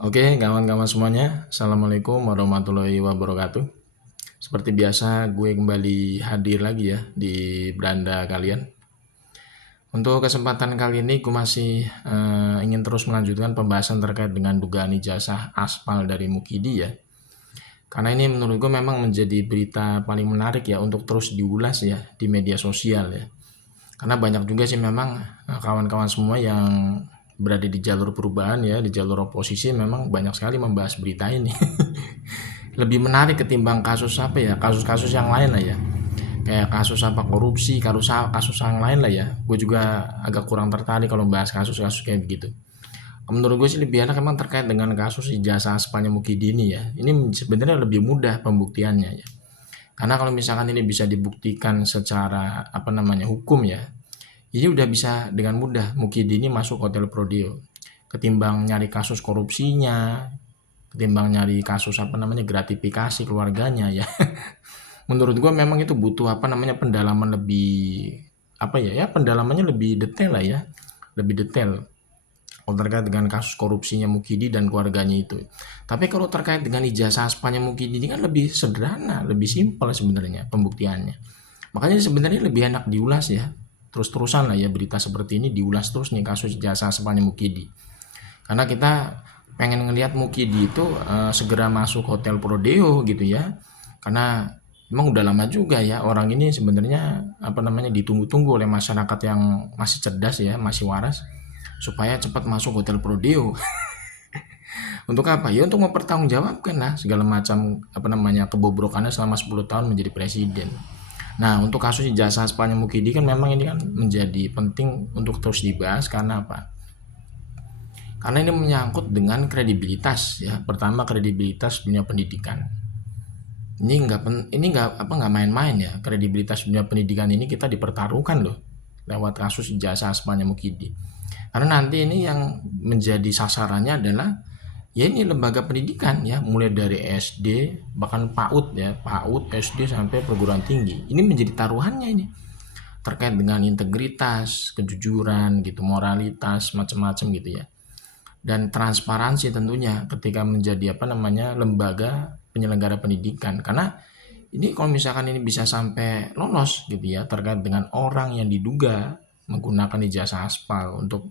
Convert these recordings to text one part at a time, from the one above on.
Oke, kawan-kawan semuanya, Assalamualaikum warahmatullahi wabarakatuh. Seperti biasa, gue kembali hadir lagi ya di beranda kalian. Untuk kesempatan kali ini, gue masih ingin terus melanjutkan pembahasan terkait dengan dugaan ijazah aspal dari Mukidi ya. Karena ini menurut gue memang menjadi berita paling menarik ya untuk terus diulas ya di media sosial ya. Karena banyak juga sih memang kawan-kawan semua yang berada di jalur perubahan ya, di jalur oposisi memang banyak sekali membahas berita ini. Lebih menarik ketimbang kasus apa ya, kasus-kasus yang lain lah ya. Kayak kasus apa korupsi, kasus yang lain lah ya. Gue juga agak kurang tertarik kalau membahas kasus-kasus kayak begitu. Menurut gue sih lebih enak emang terkait dengan kasus ijazah aspalnya Mukidi ini ya. Ini sebenarnya lebih mudah pembuktiannya ya. Karena kalau misalkan ini bisa dibuktikan secara apa namanya hukum ya, ini udah bisa dengan mudah Mukidi ini masuk hotel Prodeo. Ketimbang nyari kasus korupsinya, ketimbang nyari kasus apa namanya gratifikasi keluarganya ya. Menurut gua memang itu butuh apa namanya pendalaman lebih apa ya ya pendalamannya lebih detail lah ya, lebih detail kalau terkait dengan kasus korupsinya Mukidi dan keluarganya itu. Tapi kalau terkait dengan ijazah aspalnya Mukidi ini kan lebih sederhana, lebih simpel sebenarnya pembuktiannya. Makanya sebenarnya lebih enak diulas ya. Terus-terusan lah ya berita seperti ini diulas terus nih kasus ijazah aspalnya Mukidi. Karena kita pengen ngelihat Mukidi itu segera masuk hotel Prodeo gitu ya. Karena memang udah lama juga ya orang ini sebenarnya apa namanya ditunggu-tunggu oleh masyarakat yang masih cerdas ya, masih waras supaya cepat masuk hotel Prodeo. Untuk apa? Ya untuk mempertanggungjawabkan lah segala macam apa namanya kebobrokannya selama 10 tahun menjadi presiden. Nah, untuk kasus ijazah aspalnya Mukidi kan memang ini kan menjadi penting untuk terus dibahas karena apa? Karena ini menyangkut dengan kredibilitas ya. Pertama kredibilitas dunia pendidikan. Ini nggak main-main ya. Kredibilitas dunia pendidikan ini kita dipertaruhkan loh lewat kasus ijazah aspalnya Mukidi. Karena nanti ini yang menjadi sasarannya adalah ya ini lembaga pendidikan ya, mulai dari SD bahkan PAUD ya, PAUD, SD sampai perguruan tinggi. Ini menjadi taruhannya ini terkait dengan integritas, kejujuran gitu, moralitas, macam-macam gitu ya. Dan transparansi tentunya ketika menjadi apa namanya lembaga penyelenggara pendidikan. Karena ini kalau misalkan ini bisa sampai lolos gitu ya terkait dengan orang yang diduga menggunakan ijazah aspal untuk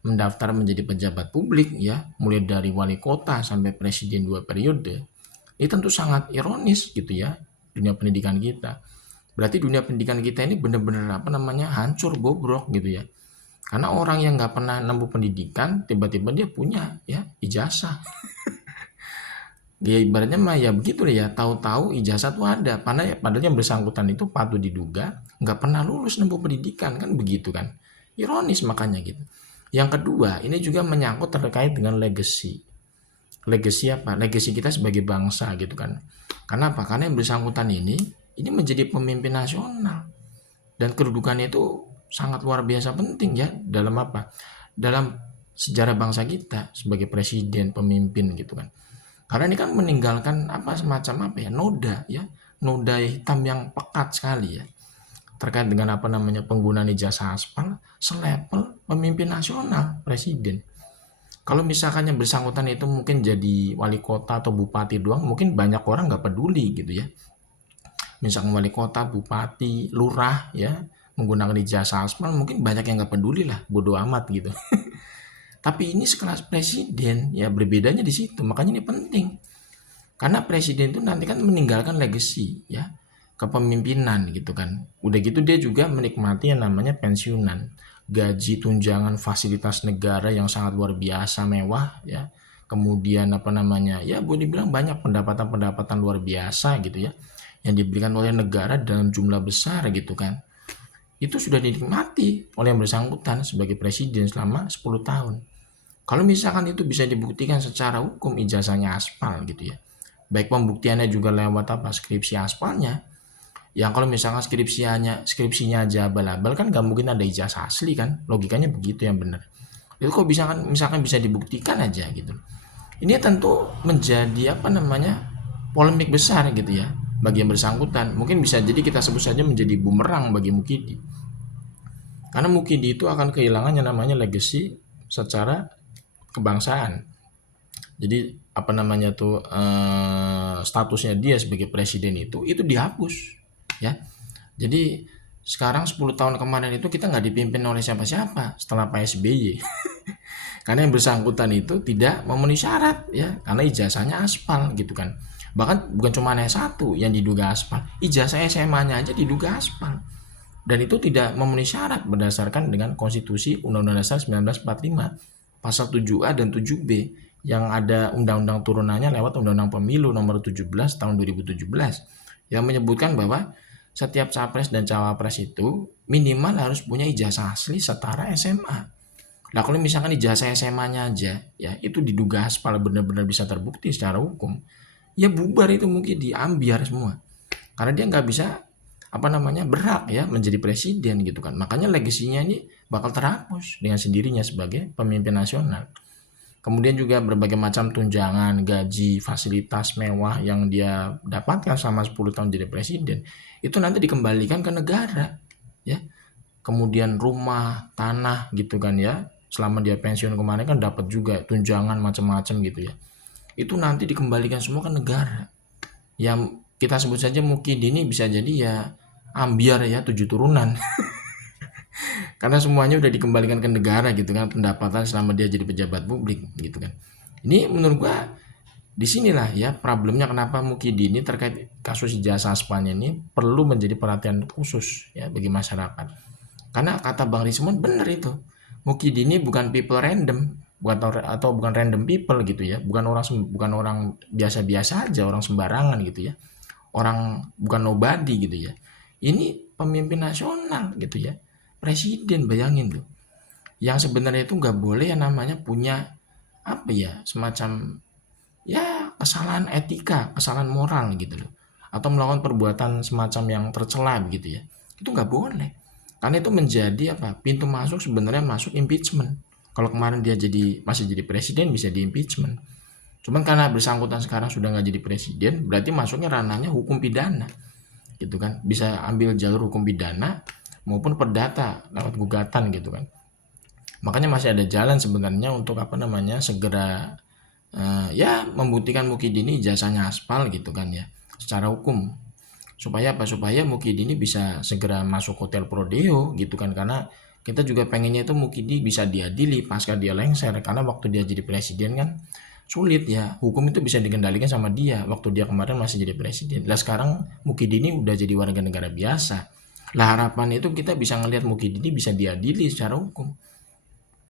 mendaftar menjadi pejabat publik ya, mulai dari wali kota sampai presiden 2 periode. Ini tentu sangat ironis gitu ya dunia pendidikan kita. Berarti dunia pendidikan kita ini benar-benar apa namanya hancur bobrok gitu ya. Karena orang yang nggak pernah nempuh pendidikan tiba-tiba dia punya ya ijazah. Dia ibaratnya mah ya begitu ya, tahu-tahu ijazah tuh ada. Padahal yang bersangkutan itu patut diduga nggak pernah lulus nempuh pendidikan kan begitu kan. Ironis makanya gitu. Yang kedua, ini juga menyangkut terkait dengan legacy. Legacy apa? Legacy kita sebagai bangsa gitu kan. Karena apa? Karena yang bersangkutan ini menjadi pemimpin nasional dan kedudukannya itu sangat luar biasa penting ya dalam apa? Dalam sejarah bangsa kita sebagai presiden, pemimpin gitu kan. Karena ini kan meninggalkan apa semacam apa ya? Noda ya. Noda hitam yang pekat sekali ya. Terkait dengan apa namanya penggunaan ijazah aspal selevel pemimpin nasional, presiden. Kalau misalkan yang bersangkutan itu mungkin jadi wali kota atau bupati doang, mungkin banyak orang nggak peduli gitu ya. Misalkan wali kota, bupati, lurah ya menggunakan ijazah aspal, mungkin banyak yang nggak peduli lah, bodoh amat gitu. Tapi ini sekelas presiden ya berbedanya di situ, makanya ini penting. Karena presiden itu nanti kan meninggalkan legacy ya kepemimpinan gitu kan. Udah gitu dia juga menikmati yang namanya pensiunan, gaji, tunjangan, fasilitas negara yang sangat luar biasa mewah ya. Kemudian apa namanya ya boleh dibilang banyak pendapatan-pendapatan luar biasa gitu ya yang diberikan oleh negara dalam jumlah besar gitu kan. Itu sudah dinikmati oleh yang bersangkutan sebagai presiden selama 10 tahun. Kalau misalkan itu bisa dibuktikan secara hukum ijazahnya aspal gitu ya. Baik pembuktiannya juga lewat apa skripsi aspalnya. Yang kalau misalkan skripsinya aja abal-abal kan gak mungkin ada ijazah asli kan. Logikanya begitu yang benar. Itu kok misalkan bisa dibuktikan aja gitu. Ini tentu menjadi apa namanya polemik besar gitu ya bagi yang bersangkutan. Mungkin bisa jadi kita sebut saja menjadi bumerang bagi Mukidi. Karena Mukidi itu akan kehilangan yang namanya legacy secara kebangsaan. Jadi apa namanya tuh, statusnya dia sebagai presiden itu dihapus ya. Jadi sekarang 10 tahun kemarin itu kita nggak dipimpin oleh siapa-siapa setelah Pak SBY. Karena yang bersangkutan itu tidak memenuhi syarat ya, karena ijazahnya aspal gitu kan. Bahkan bukan cuma S1 yang diduga aspal, ijazah SMA-nya aja diduga aspal. Dan itu tidak memenuhi syarat berdasarkan dengan konstitusi Undang-Undang Dasar 1945 pasal 7A dan 7B yang ada undang-undang turunannya lewat Undang-Undang Pemilu nomor 17 tahun 2017 yang menyebutkan bahwa setiap capres dan cawapres itu minimal harus punya ijazah asli setara SMA. Nah, kalau misalkan ijazah SMA-nya aja ya itu diduga aspal benar-benar bisa terbukti secara hukum, ya bubar itu mungkin diambiar semua. Karena dia nggak bisa apa namanya berhak ya menjadi presiden gitu kan. Makanya legasinya ini bakal terhapus dengan sendirinya sebagai pemimpin nasional. Kemudian juga berbagai macam tunjangan, gaji, fasilitas mewah yang dia dapatkan selama 10 tahun jadi presiden, itu nanti dikembalikan ke negara, ya. Kemudian rumah, tanah gitu kan ya. Selama dia pensiun kemarin kan dapat juga tunjangan macam-macam gitu ya. Itu nanti dikembalikan semua ke negara. Yang kita sebut saja mungkin ini bisa jadi ya ambiar ya 7 turunan. Karena semuanya udah dikembalikan ke negara gitu kan, pendapatan selama dia jadi pejabat publik gitu kan. Ini menurut gua disinilah ya problemnya kenapa Mukidi ini terkait kasus ijazah aspalnya ini perlu menjadi perhatian khusus ya bagi masyarakat. Karena kata Bang Rismon bener itu. Mukidi ini bukan people random, atau bukan random people gitu ya, bukan orang biasa-biasa aja, orang sembarangan gitu ya. Orang bukan nobody gitu ya. Ini pemimpin nasional gitu ya. Presiden bayangin tuh. Yang sebenarnya itu nggak boleh yang namanya punya apa ya, semacam ya kesalahan etika, kesalahan moral gitu loh. Atau melakukan perbuatan semacam yang tercela gitu ya. Itu nggak boleh. Karena itu menjadi apa? Pintu masuk sebenarnya masuk impeachment. Kalau kemarin dia masih jadi presiden bisa di impeachment. Cuman karena bersangkutan sekarang sudah nggak jadi presiden, berarti masuknya ranahnya hukum pidana, gitu kan? Bisa ambil jalur hukum pidana maupun perdata lewat gugatan gitu kan. Makanya masih ada jalan sebenarnya untuk apa namanya segera ya membuktikan Mukidi ini ijazahnya aspal gitu kan ya, secara hukum. Supaya apa? Supaya Mukidi ini bisa segera masuk hotel Prodeo gitu kan, karena kita juga pengennya itu Mukidi bisa diadili pasca dia lengser, karena waktu dia jadi presiden kan sulit ya, hukum itu bisa dikendalikan sama dia waktu dia kemarin masih jadi presiden. Lah sekarang Mukidi ini udah jadi warga negara biasa. Lah harapan itu kita bisa ngelihat Mukidi ini bisa diadili secara hukum.